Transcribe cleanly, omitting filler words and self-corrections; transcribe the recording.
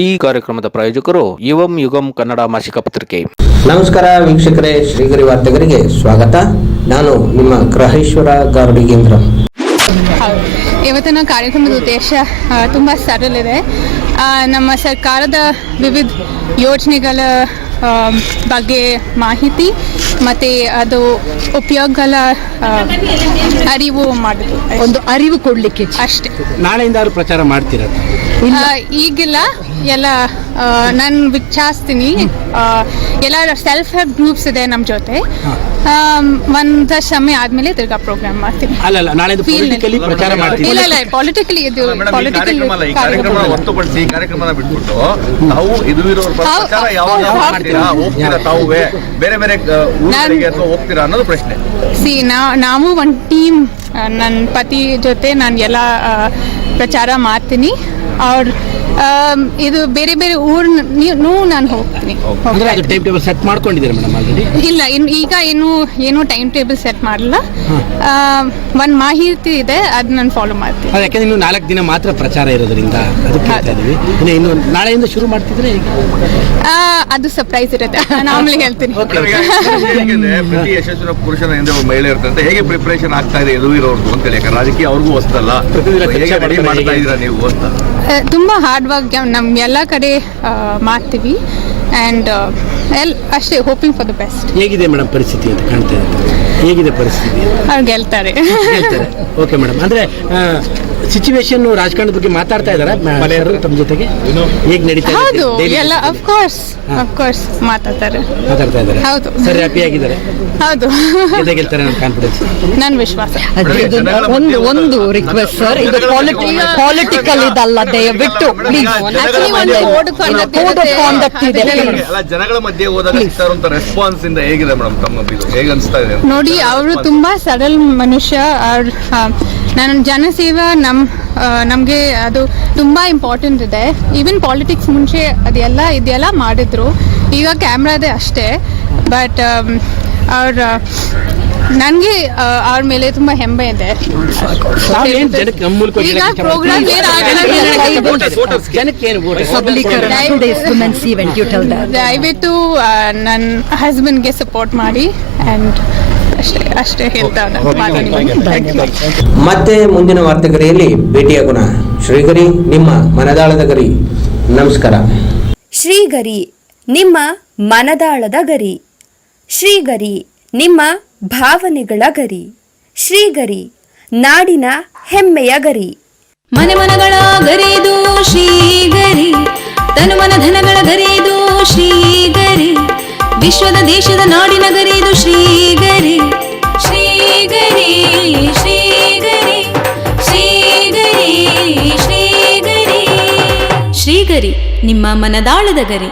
ಈ ಕಾರ್ಯಕ್ರಮದ ಪ್ರಾಯೋಜಕರು ಯುವಂ ಯುಗಂ ಕನ್ನಡ ಮಾಸಿಕ ಪತ್ರಿಕೆ. ನಮಸ್ಕಾರ ವೀಕ್ಷಕರೇ, ಶ್ರೀಗರಿ ವಾರ್ತೆಗರಿಗೆ ಸ್ವಾಗತ. ನಾನು ನಿಮ್ಮ ಗ್ರಹೇಶ್ವರ ಗಾರ್ಡಿಗೇಂದ್ರ. ಇವತ್ತಿನ ಕಾರ್ಯಕ್ರಮದ ಉದ್ದೇಶ ತುಂಬ ಸರಳ ಇದೆ. ನಮ್ಮ ಸರ್ಕಾರದ ವಿವಿಧ ಯೋಜನೆಗಳ ಬಗ್ಗೆ ಮಾಹಿತಿ ಮತ್ತು ಅದು ಉಪಯೋಗಗಳ ಅರಿವು ಮಾಡೋದು, ಒಂದು ಅರಿವು ಕೊಡಲಿಕ್ಕೆ ಅಷ್ಟೇ. ನಾಳೆಯಿಂದ ಪ್ರಚಾರ ಮಾಡ್ತೀರ? ಈಗಿಲ್ಲ, ಎಲ್ಲ ನಾನು ವಿಚಾರಿಸ್ತೀನಿ. ಎಲ್ಲ ಸೆಲ್ಫ್ ಹೆಲ್ಪ್ ಗ್ರೂಪ್ಸ್ ಇದೆ ನಮ್ಮ ಜೊತೆ. ಒಂದು ಸಮಯ ಆದ್ಮೇಲೆ ತಿರ್ಗಾ ಪ್ರೋಗ್ರಾಮ್ ಮಾಡ್ತೀನಿ. ಅಲ್ಲ, ನಾಳೆ ಪ್ರಚಾರ ಮಾಡ್ತೀನಿ. ಇಲ್ಲ, ಪೊಲಿಟಿಕಲಿ ಇದು ಪೊಲಿಟಿಕಲ್ ಹೊರತುಪಡಿಸಿ ಕಾರ್ಯಕ್ರಮ ಬಿಟ್ಬಿಟ್ಟು ನಾವು ಹೋಗ್ತೀರಾ, ತಾವು ಬೇರೆ ಬೇರೆ ಊರಿಗೆ ಅಥವಾ ಹೋಗ್ತೀರಾ ಅನ್ನೋದು ಪ್ರಶ್ನೆ. ನಾವು ಒಂದು ಟೀಮ್, ನನ್ನ ಪತಿ ಜೊತೆ ನಾನು ಎಲ್ಲ ಪ್ರಚಾರ ಮಾಡ್ತೀನಿ. ಅವ್ರ ಇದು ಬೇರೆ ಬೇರೆ ಊರ್ನೂ ನಾನು ಹೋಗ್ತೀನಿ. ಟೈಮ್ ಟೇಬಲ್ ಸೆಟ್ ಮಾಡ್ಕೊಂಡಿದ್ದೀರಾ ಮೇಡಮ್ ಆಲ್ರೆಡಿ? ಇಲ್ಲ, ಈಗ ಏನು ಟೈಮ್ ಟೇಬಲ್ ಸೆಟ್ ಮಾಡಲ್ಲ. ಒಂದು ಮಾಹಿತಿ ಇದೆ, ಅದು ನಾನು ಫಾಲೋ ಮಾಡ್ತೀನಿ. ಯಾಕಂದ್ರೆ ಇನ್ನು 4 ದಿನ ಮಾತ್ರ ಪ್ರಚಾರ ಇರೋದ್ರಿಂದ ಅದಕ್ಕೆ ಹೇಳ್ತಾ ಇದೀವಿ. ಇನ್ನು ನಾಳೆಯಿಂದ ಶುರು ಮಾಡ್ತಿದ್ರೆ ಅದು ಸರ್ಪ್ರೈಸ್ ಇರುತ್ತೆ, ನಾನು ಆಮೇಲೆ ಹೇಳ್ತೀನಿ. ಪ್ರತಿ ಯಶಸ್ವಿನ ಪುರುಷನ ಹಿಂದೆ ಒಬ್ಬ ಮಹಿಳೆ ಇರ್ತಂತೆ. ಹೇಗೆ ಪ್ರಿಪರೇಷನ್ ಆಗ್ತಾ ಇದೆ ಯದುವೀರವ್ರದ್ದು ಅಂತ ಹೇಳಿ? ಯಾಕಂದ್ರೆ ರಾಜಕೀಯ ಅವ್ರಿಗೂ ಹೊಸ್ತಲ್ಲ, ಹೇಗೆ ರೆಡಿ ಮಾಡ್ತಾ ಇದ್ದೀರಾ ನೀವು ಅಂತ? ತುಂಬ ಹಾರ್ಡ್ ವರ್ಕ್ ನಮ್ಮ ಎಲ್ಲ ಕಡೆ ಮಾಡ್ತೀವಿ. ಆ್ಯಂಡ್ ಅಷ್ಟೇ, ಹೋಪಿಂಗ್ ಫಾರ್ ದ ಬೆಸ್ಟ್. ಹೇಗಿದೆ ಮೇಡಮ್ ಪರಿಸ್ಥಿತಿ ಅಂತ ಕಾಣ್ತಾ ಇದೆ? ಹೇಗಿದೆ ಪರಿಸ್ಥಿತಿ? ಅವ್ರು ಗೆಲ್ತಾರೆ. ಓಕೆ ಮೇಡಮ್, ಅಂದ್ರೆ ಸಿಚುವೇಶನ್ ರಾಜಕಾರಣದ ಬಗ್ಗೆ ಮಾತಾಡ್ತಾ ಇದಾರೆ ತಮ್ಮ ಜೊತೆಗೆ? ಹೇಗೆ ನಡೀತಾ ಇದೆ? ಹೌದು, ಎಲ್ಲ ಅಫ್ಕೋರ್ಸ್ ಮಾತಾಡ್ತಾ ಇದ್ದಾರೆ. ಹೌದು, ಸರಿ, ಹ್ಯಾಪಿ ಆಗಿದ್ದಾರೆ. ಹೌದು, ಗೆಲ್ತಾರೆ ನನ್ನ ಕಾನ್ಫಿಡೆನ್ಸ್, ನನ್ನ ವಿಶ್ವಾಸ. ಒಂದು ರಿಕ್ವೆಸ್ಟ್ ಸರ್, ಇದು ಪೊಲಿಟಿಕಲ್ ಇದಲ್ಲ, ದಯವಿಟ್ಟು ಪ್ಲೀಸ್. ಜನಗಳ ಮಧ್ಯೆ ಹೋದಾಗ ಸಿಗ್ತಾರಂತ ರೆಸ್ಪಾನ್ಸ್ ಇಂದ ಹೇಗಿದೆ ಮೇಡಮ್ ತಮ್ಮ? ಹೇಗೆ ಅನಿಸ್ತಾ ಇದೆ? ನೋಡಿ, ಅವರು ತುಂಬಾ ಸರಳ ಮನುಷ್ಯ. ನನ್ನ ಜನಸೇವೆ ನಮಗೆ ಅದು ತುಂಬ ಇಂಪಾರ್ಟೆಂಟ್ ಇದೆ. ಈವನ್ ಪಾಲಿಟಿಕ್ಸ್ ಮುಂಚೆ ಇದೆಲ್ಲ ಮಾಡಿದ್ರು. ಈಗ ಕ್ಯಾಮ್ರಾದೆ ಅಷ್ಟೇ. ಬಟ್ ನನಗೆ ಅವ್ರ ಮೇಲೆ ತುಂಬ ಹೆಮ್ಮೆ ಇದೆ. ಈಗ ಪ್ರೋಗ್ರಾಮ್ ದಯವಿಟ್ಟು ನನ್ನ ಹಸ್ಬೆಂಡ್ಗೆ ಸಪೋರ್ಟ್ ಮಾಡಿ. ಆ್ಯಂಡ್ ಅಷ್ಟೇ ಹೇಳ್ತಾ ಮತ್ತೆ ಮುಂದಿನ ವಾರ್ತೆಗರಿಯಲ್ಲಿ ಭೇಟಿಯಾಗೋಣ. ಶ್ರೀಗರಿ, ನಿಮ್ಮ ಮನದಾಳದ ಗರಿ. ನಮಸ್ಕಾರ. ಶ್ರೀಗರಿ, ನಿಮ್ಮ ಮನದಾಳದ ಗರಿ. ಶ್ರೀಗರಿ, ನಿಮ್ಮ ಭಾವನೆಗಳ ಗರಿ. ಶ್ರೀಗರಿ, ನಾಡಿನ ಹೆಮ್ಮೆಯ ಗರಿ. ಮನೆ ಮನಗಳ ಗರಿದು ಶ್ರೀಗರಿ, ತನು ಮನ ಧನಗಳ ಗರಿದು ಶ್ರೀಗರಿ, ವಿಶ್ವದ ದೇಶದ ನಾಡಿನ ಗರಿದು ಶ್ರೀಗರಿ. ಶ್ರೀಗರಿ ಶ್ರೀಗರಿ ಶ್ರೀಗರಿ ಶ್ರೀಗರಿ ಶ್ರೀಗರಿ, ನಿಮ್ಮ ಮನದಾಳದ ಗರಿ.